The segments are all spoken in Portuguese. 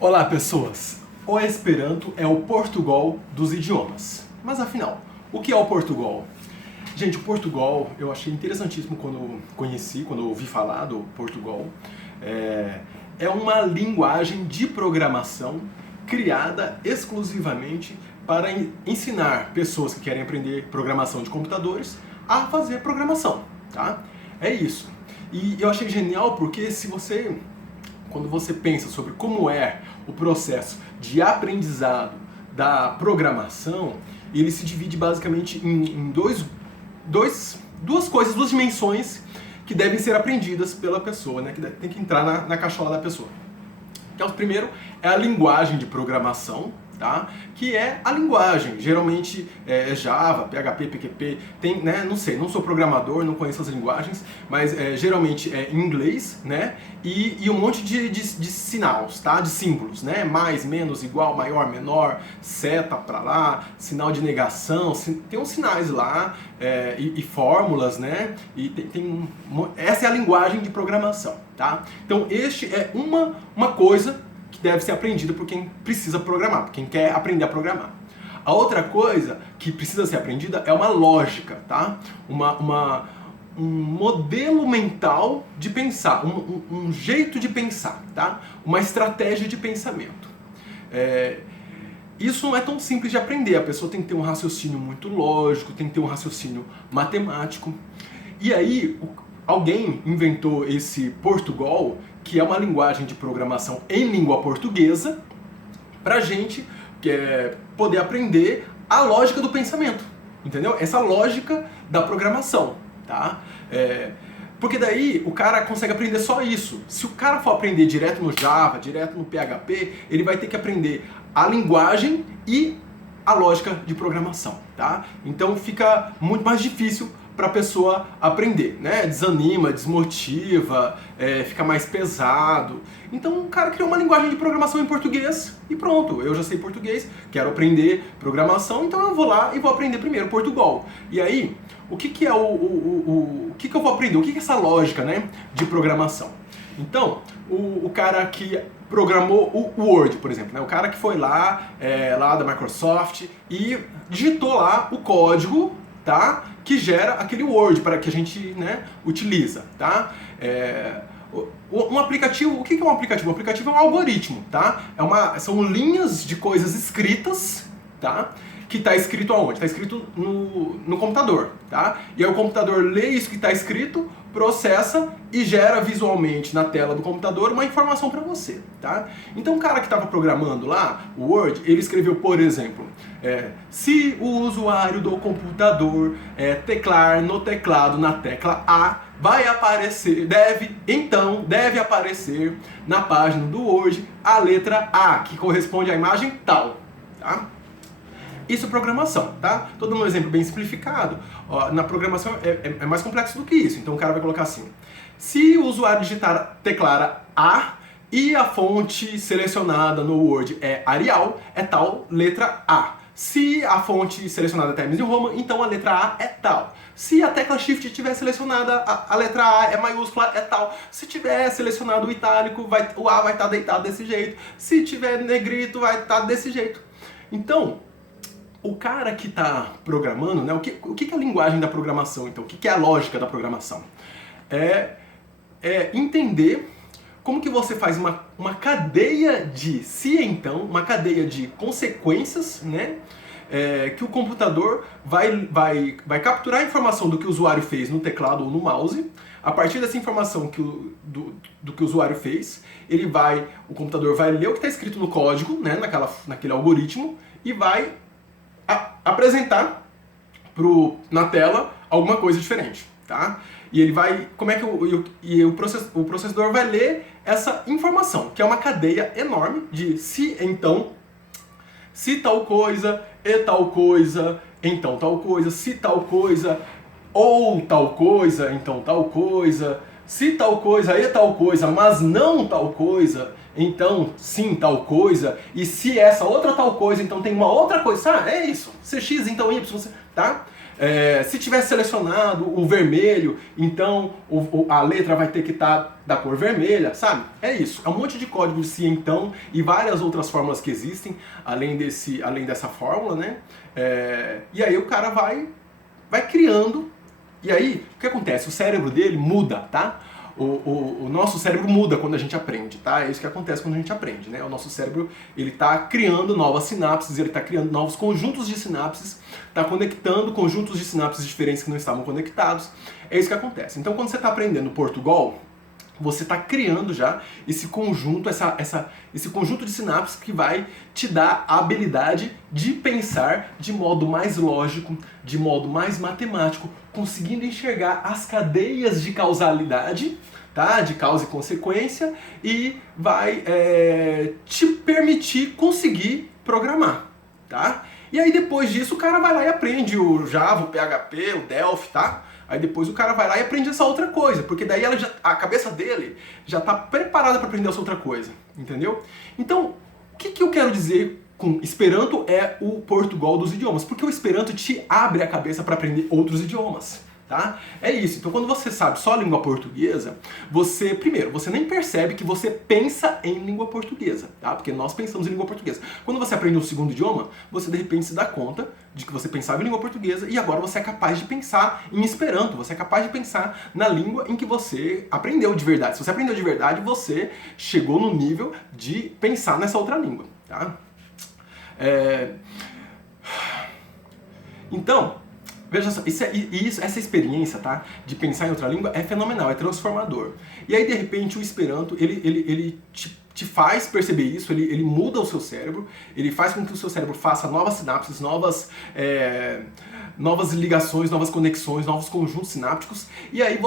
Olá, pessoas! O Esperanto é o Portugal dos idiomas. Mas afinal, o que é o Portugal? Gente, o Portugal eu achei interessantíssimo quando conheci, quando ouvi falar do Portugal. É uma linguagem de programação criada exclusivamente para ensinar pessoas que querem aprender programação de computadores a fazer programação, tá? É isso. E eu achei genial porque quando você pensa sobre como é o processo de aprendizado da programação, ele se divide basicamente em duas dimensões que devem ser aprendidas pela pessoa, né? Que tem que entrar na cachola da pessoa. Então, primeiro é a linguagem de programação, tá? Que é a linguagem, geralmente é Java, PHP, PQP, tem, né? Não sei, não sou programador, não conheço as linguagens, mas geralmente é em inglês, né? E um monte de sinais, tá? De símbolos, né? Mais, menos, igual, maior, menor, seta pra lá, sinal de negação, tem uns sinais lá e fórmulas, né? E essa é a linguagem de programação, tá? Então, este é uma coisa que deve ser aprendida por quem precisa programar, por quem quer aprender a programar. A outra coisa que precisa ser aprendida é uma lógica, tá? Um modelo mental de pensar, um jeito de pensar, tá? Uma estratégia de pensamento. Isso não é tão simples de aprender, a pessoa tem que ter um raciocínio muito lógico, tem que ter um raciocínio matemático. E aí, alguém inventou esse Portugal, que é uma linguagem de programação em língua portuguesa, pra gente poder aprender a lógica do pensamento, entendeu? Essa lógica da programação, tá? Porque daí o cara consegue aprender só isso. Se o cara for aprender direto no Java, direto no PHP, ele vai ter que aprender a linguagem e a lógica de programação, tá? Então fica muito mais difícil para a pessoa aprender, né? Desanima, desmotiva, fica mais pesado. Então o cara criou uma linguagem de programação em português e pronto, eu já sei português, quero aprender programação, então eu vou lá e vou aprender primeiro Portugal. E aí, o que é o que eu vou aprender? O que é essa lógica, né, de programação? Então, o cara que programou o Word, por exemplo, né? O cara que foi lá da Microsoft e digitou lá o código, tá? Que gera aquele Word para que a gente, né, utiliza, tá? Um aplicativo, o que é um aplicativo? Um aplicativo é um algoritmo, tá? São linhas de coisas escritas, tá? Que está escrito aonde? Está escrito no computador, tá? E aí o computador lê isso que está escrito, processa e gera visualmente na tela do computador uma informação para você, tá? Então o cara que estava programando lá, o Word, ele escreveu, por exemplo, se o usuário do computador teclar no teclado na tecla A, deve aparecer na página do Word a letra A, que corresponde à imagem tal, tá? Isso é programação, tá? Tô dando um exemplo bem simplificado. Na programação é mais complexo do que isso. Então o cara vai colocar assim: se o usuário teclara A e a fonte selecionada no Word é Arial, é tal letra A. Se a fonte selecionada é Times New Roman, então a letra A é tal. Se a tecla Shift tiver selecionada, a letra A é maiúscula, é tal. Se tiver selecionado o itálico, o A vai estar deitado desse jeito. Se tiver negrito, vai estar desse jeito. Então, o cara que está programando, né, o que é a linguagem da programação, então? O que é a lógica da programação? É entender como que você faz uma cadeia de então, uma cadeia de consequências, né, que o computador vai capturar a informação do que o usuário fez no teclado ou no mouse. A partir dessa informação do que o usuário fez, o computador vai ler o que está escrito no código, né, naquele algoritmo, e vai apresentar na tela alguma coisa diferente, tá? E ele vai, o processador vai ler essa informação, que é uma cadeia enorme de então, se tal coisa, e tal coisa, então tal coisa, se tal coisa, ou tal coisa, então tal coisa, se tal coisa e tal coisa, mas não tal coisa, então sim tal coisa, e se essa outra tal coisa, então tem uma outra coisa, é isso, CX, então Y, tá? Se tiver selecionado o vermelho, então a letra vai ter que estar da cor vermelha, sabe? É isso. É um monte de código de se então e várias outras fórmulas que existem além dessa fórmula, né? E aí o cara vai criando. E aí, o que acontece? O cérebro dele muda, tá? O nosso cérebro muda quando a gente aprende, tá? É isso que acontece quando a gente aprende, né? O nosso cérebro, ele tá criando novas sinapses, ele tá criando novos conjuntos de sinapses, tá conectando conjuntos de sinapses diferentes que não estavam conectados. É isso que acontece. Então, quando você tá aprendendo Portugal, você está criando já esse conjunto, esse conjunto de sinapses que vai te dar a habilidade de pensar de modo mais lógico, de modo mais matemático, conseguindo enxergar as cadeias de causalidade, tá? De causa e consequência, e vai te permitir conseguir programar, tá? E aí depois disso o cara vai lá e aprende o Java, o PHP, o Delphi, tá? Aí depois o cara vai lá e aprende essa outra coisa, porque daí a cabeça dele já está preparada para aprender essa outra coisa, entendeu? Então, o que eu quero dizer com Esperanto é o Portugal dos idiomas? Porque o Esperanto te abre a cabeça para aprender outros idiomas. Tá? É isso. Então, quando você sabe só a língua portuguesa, primeiro, você nem percebe que você pensa em língua portuguesa, tá? Porque nós pensamos em língua portuguesa. Quando você aprende um segundo idioma, você de repente se dá conta de que você pensava em língua portuguesa e agora você é capaz de pensar em Esperanto, você é capaz de pensar na língua em que você aprendeu de verdade. Se você aprendeu de verdade, você chegou no nível de pensar nessa outra língua, tá? Então, veja só, essa experiência, tá, de pensar em outra língua é fenomenal, é transformador. E aí, de repente, o Esperanto, ele te faz perceber isso, ele muda o seu cérebro, ele faz com que o seu cérebro faça novas sinapses, novas ligações, novas conexões, novos conjuntos sinápticos, e aí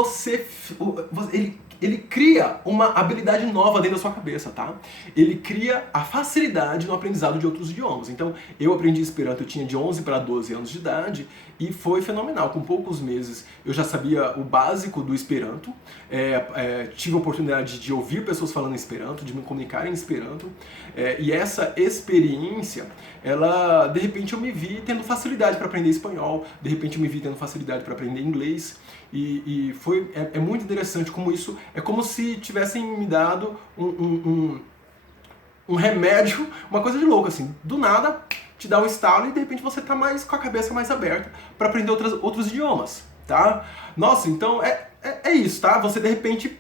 ele cria uma habilidade nova dentro da sua cabeça, tá? Ele cria a facilidade no aprendizado de outros idiomas. Então, eu aprendi Esperanto, eu tinha de 11 para 12 anos de idade e foi fenomenal. Com poucos meses eu já sabia o básico do Esperanto, tive a oportunidade de ouvir pessoas falando Esperanto, de me comunicar em Esperanto, e essa experiência, de repente eu me vi tendo facilidade para aprender espanhol, de repente eu me vi tendo facilidade para aprender inglês, e é muito interessante como isso é como se tivessem me dado um remédio, uma coisa de louco, assim, do nada te dá um estalo e de repente você tá com a cabeça mais aberta para aprender outros idiomas, tá? Nossa, então é isso, tá? Você de repente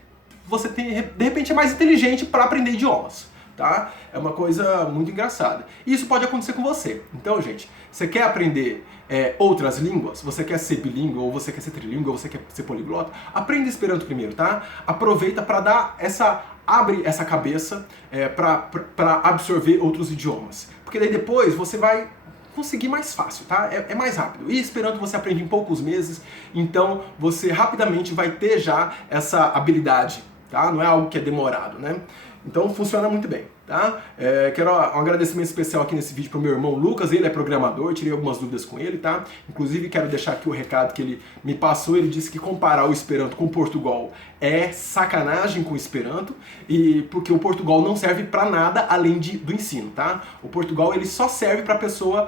é mais inteligente para aprender idiomas, tá? É uma coisa muito engraçada. E isso pode acontecer com você. Então, gente, você quer aprender outras línguas? Você quer ser bilíngue, ou você quer ser trilíngue, ou você quer ser poliglota? Aprenda Esperanto primeiro, tá? Aproveita para abre essa cabeça para absorver outros idiomas. Porque daí depois você vai conseguir mais fácil, tá? É mais rápido. E Esperanto você aprende em poucos meses, então você rapidamente vai ter já essa habilidade, tá? Não é algo que é demorado, né? Então funciona muito bem, tá? Quero um agradecimento especial aqui nesse vídeo pro meu irmão Lucas, ele é programador, tirei algumas dúvidas com ele, tá? Inclusive quero deixar aqui o recado que ele me passou, ele disse que comparar o Esperanto com o Portugal é sacanagem com o Esperanto, porque o Portugal não serve para nada além do ensino, tá? O Portugal ele só serve para pessoa